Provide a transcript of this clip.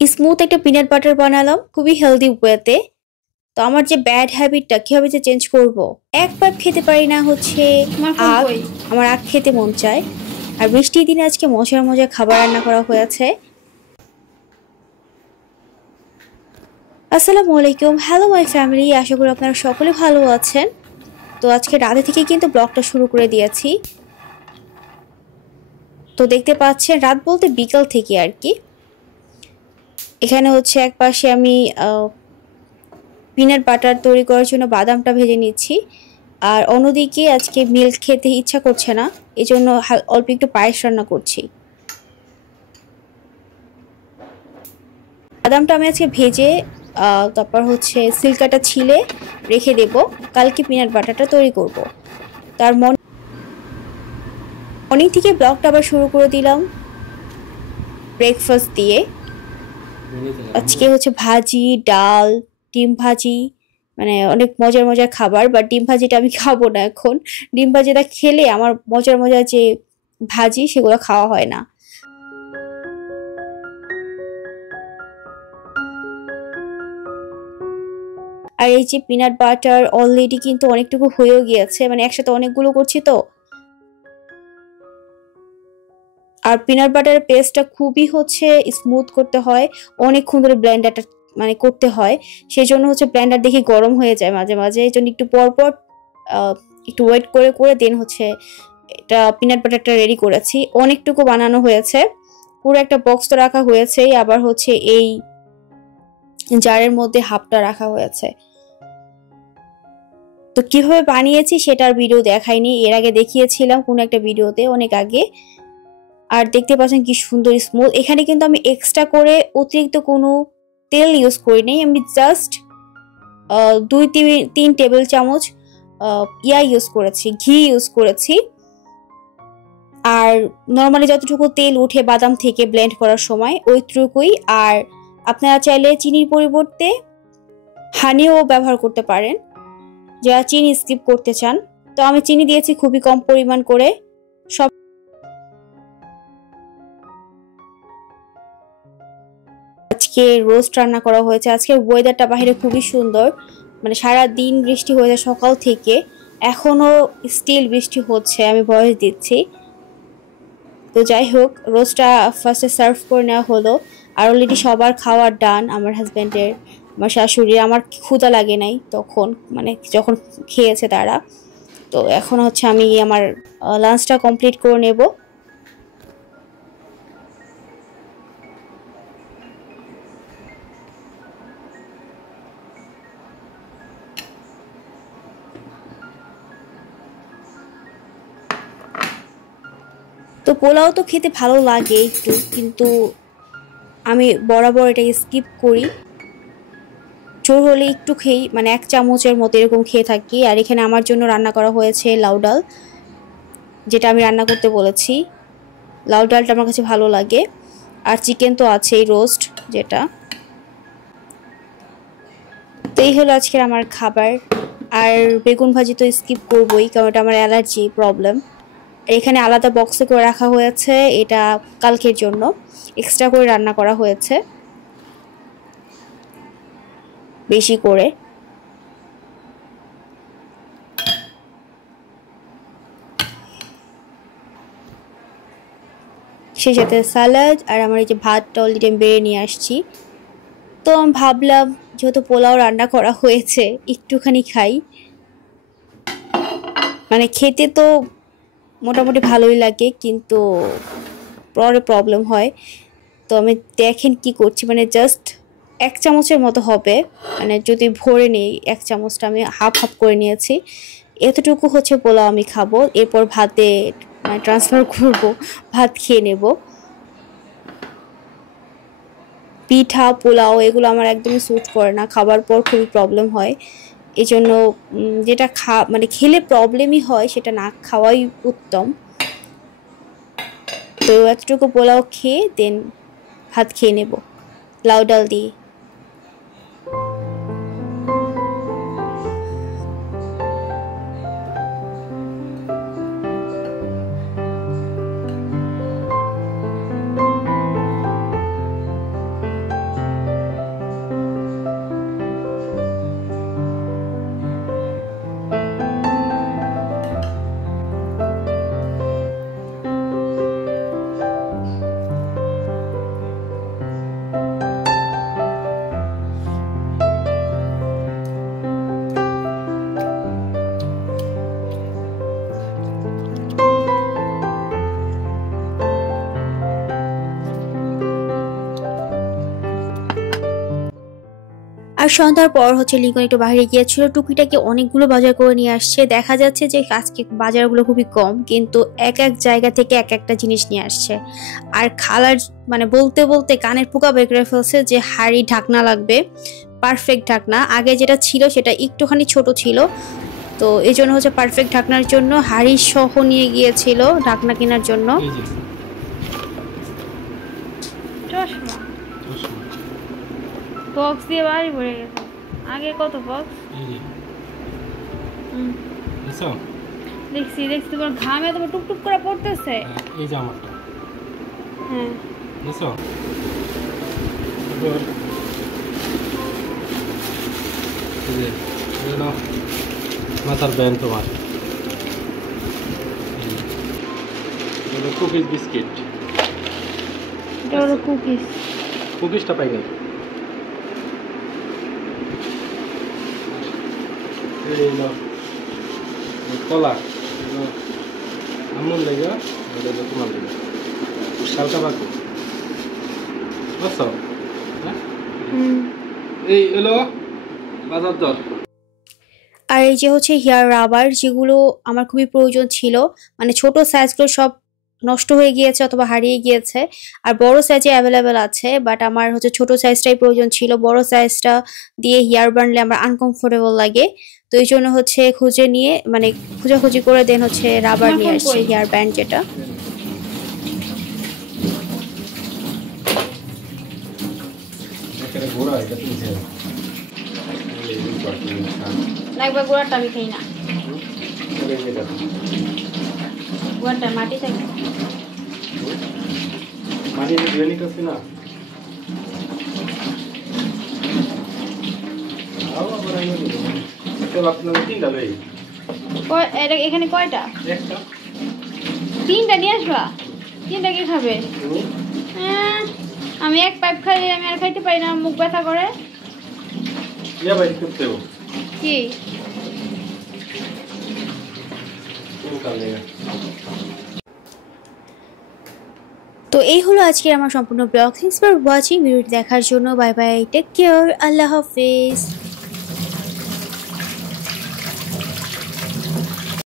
Smooth একটা peanut butter বানালাম খুবই হেলদি ওয়েতে। তো আমার যে ব্যাড হ্যাবিটটা কিভাবে যে চেঞ্জ করব, একবার খেতে পারি না হচ্ছে আখ। আমার আখ খেতে মন চায়। আর বৃষ্টির দিনে আজকে মজার মজার খাবার রান্না করা হয়েছে। আসসালামু আলাইকুম, হ্যালো মাই ফ্যামিলি, আশা করি আপনারা সকলে ভালো আছেন। তো আজকে রাতে থেকে কিন্তু ব্লগটা শুরু করে দিয়েছি। তো দেখতে পাচ্ছেন রাত বলতে বিকাল থেকে আর কি। এখানে হচ্ছে এক পাশে আমি পিনাট বাটার তৈরি করার জন্য বাদামটা ভেজে নিচ্ছি। আর অন্যদিকে আজকে মিল্ক খেতে ইচ্ছা করছে না, এই জন্য অল্প একটু পায়েস রান্না করছি। বাদামটা আমি আজকে ভেজে তারপর হচ্ছে সিল্কাটা ছিলে রেখে দেব, কালকে পিনাট বাটারটা তৈরি করব। তার মর্নিং থেকে ব্লগটা আবার শুরু করে দিলাম ব্রেকফাস্ট দিয়ে। আজকে হচ্ছে ভাজি, ডাল, ডিম ভাজি, মানে অনেক মজার মজার খাবার। বাট ডিম ভাজিটা আমি খাবো না এখন। ডিম ভাজিটা খেলে আমার মজার মজার যে ভাজি সেগুলো খাওয়া হয় না। আর এই যে পিনাট বাটার অলরেডি কিন্তু অনেকটুকু হয়েও গিয়েছে, মানে একসাথে অনেকগুলো করছি তো। আর পিনাট বাটারের পেস্টটা খুবই হচ্ছে স্মুথ করতে হয়, অনেকক্ষণ ধরে ব্লেন্ডারটা মানে করতে হয়। সেই জন্য হচ্ছে ব্লেন্ডার দেখি গরম হয়ে যায় মাঝে মাঝে, এই জন্য একটু পর পর একটু ওয়েট করে করে দেন হচ্ছে এটা পিনাট বাটারটা রেডি করেছি। অনেকটুকু বানানো হয়েছে, পুরো একটা বক্স তো রাখা হয়েছে, আবার হচ্ছে এই জারের মধ্যে হাফটা রাখা হয়েছে। তো কিভাবে বানিয়েছি সেটার ভিডিও দেখাইনি, এর আগে দেখিয়েছিলাম কোনো একটা ভিডিওতে অনেক আগে। আর দেখতে পাচ্ছেন কি সুন্দর স্মুথ। এখানে কিন্তু আমি এক্সট্রা করে অতিরিক্ত কোনো তেল ইউজ করি নাই, আমি জাস্ট 2-3 টেবিল চামচ ইউজ করেছি, ঘি ইউজ করেছি। আর নর্মালি যতটুকু তেল উঠে বাদাম থেকে ব্লেন্ড করার সময় ওইটুকুই। আর আপনারা চাইলে চিনির পরিবর্তে হানিও ব্যবহার করতে পারেন, যারা চিনি স্কিপ করতে চান। তো আমি চিনি দিয়েছি খুবই কম পরিমাণ করে। সব আজকে রোস্ট রান্না করা হয়েছে। আজকে ওয়েদারটা বাইরে খুবই সুন্দর, মানে সারা দিন বৃষ্টি হয়েছে সকাল থেকে, এখনো স্টিল বৃষ্টি হচ্ছে, আমি ভয়েস দিচ্ছি। তো যাই হোক, রোস্টটা ফার্স্টে সার্ভ করে নেওয়া হলো। আর অলরেডি সবার খাওয়া ডান, আমার হাজব্যান্ডের, আমার শাশুড়ি। আমার ক্ষুধা লাগে নাই তখন, মানে যখন খেয়েছে তারা। তো এখন হচ্ছে আমি আমার লাঞ্চটা কমপ্লিট করে নেব। তো পোলাও তো খেতে ভালো লাগে একটু, কিন্তু আমি বরাবর এটা স্কিপ করি। জোর হলে একটু খেই, মানে 1 চামচের মতো এরকম খেয়ে থাকি। আর এখানে আমার জন্য রান্না করা হয়েছে লাউ ডাল, যেটা আমি রান্না করতে বলেছি। লাউ ডালটা আমার কাছে ভালো লাগে। আর চিকেন তো আছেই, রোস্ট যেটা। তো এই হলো আজকের আমার খাবার। আর বেগুন ভাজি তো স্কিপ করবোই, কারণ এটা আমার অ্যালার্জি প্রবলেম। এখানে আলাদা বক্সে করে রাখা হয়েছে, এটা কালকের জন্য এক্সট্রা করে রান্না করা হয়েছে বেশি করে। সেই সাথে স্যালাড। আর আমার এই যে ভাতটা অলরেডি আমি বেড়ে নিয়ে আসছি। তো আমি ভাবলাম যেহেতু পোলাও রান্না করা হয়েছে একটুখানি খাই, মানে খেতে তো মোটামুটি ভালোই লাগে, কিন্তু পরে প্রবলেম হয়। তো আমি দেখেন কি করছি, মানে জাস্ট 1 চামচের মতো হবে, মানে যদি ভরে নেই 1 চামচটা আমি হাফ হাফ করে নিয়েছি। এতটুকু হচ্ছে পোলাও আমি খাবো, এরপর ভাতে মানে ট্রান্সফার করব, ভাত খেয়ে নেব। পিঠা, পোলাও এগুলো আমার একদমই স্যুট করে না, খাবার পর খুবই প্রবলেম হয়। এই জন্য যেটা মানে খেলে প্রবলেমই হয় সেটা না খাওয়াই উত্তম। তো এতটুকু পোলাও খেয়ে দেন ভাত খেয়ে নেব লাউ ডাল দিয়ে। আর সন্ধ্যার পর হচ্ছে লিঙ্কন একটু বাইরে গিয়েছিল, টুকিটাকে অনেকগুলো বাজার করে নিয়ে আসছে। দেখা যাচ্ছে যে আজকে বাজারগুলো খুবই কম, কিন্তু এক এক জায়গা থেকে এক একটা জিনিস নিয়ে আসছে। আর খালার মানে বলতে বলতে কানের পোকা বের করে ফেলছে যে হাড়ি ঢাকনা লাগবে, পারফেক্ট ঢাকনা। আগে যেটা ছিল সেটা একটুখানি ছোট ছিল, তো এই জন্য হচ্ছে পারফেক্ট ঢাকনার জন্য হাড়ি সহ নিয়ে গিয়েছিল ঢাকনা কেনার জন্য। চশমা বক্স দিয়ে বাড়ি ভরে গেছে, আগে কত বক্স দেখছি দেখছি, তোমার ঘামে তোমার টুকটুক করে পড়তেছে। এই যে আমারটা, হ্যাঁ বুঝছো, মাথার ব্যান্ড তোমার কুকিজ বিস্কিট, এটা হলো কুকিজ। কুকিজটা পাই নাই, কলা আমন লেগে তোমার লেগে হালকা বাকি বুঝছো, এই এলো বাজার দর। আর এই যে হচ্ছে হেয়ার রাবার, যেগুলো আমার খুবই প্রয়োজন ছিল, মানে ছোট সাইজগুলো সব নষ্ট হয়ে গিয়েছে অথবা হারিয়ে গিয়েছে, আর বড় সাইজে অ্যাভেলেবেল আছে, বাট আমার হচ্ছে ছোট সাইজটাই প্রয়োজন ছিল। বড় সাইজটা দিয়ে হেয়ার বানলে আমার আনকমফোর্টেবল লাগে, তো এই জন্য হচ্ছে খুঁজে নিয়ে মানে খোঁজাখুঁজি করে দেন হচ্ছে রাবার নিয়ে আসছে, হেয়ার ব্যান্ড যেটা। লাগবে গোড়াটা আমি খাই না, গোড়াটা মাটি থাকে, মাটি দিয়ে নিতেছি না। এখানে কয়টা? তিনটা নিয়ে আসবা, তিনটা কি খাবে? আমি এক পাইপ খাই, আমি আর খাইতে পারি না, মুখ ব্যথা করে। কি তো এই হলো আজকের আমার সম্পূর্ণ ব্লগ। থ্যাঙ্কস ফর ওয়াচিং, ভিডিওটি দেখার জন্য। বাই বাই, টেক কেয়ার, আল্লাহ হাফেজ।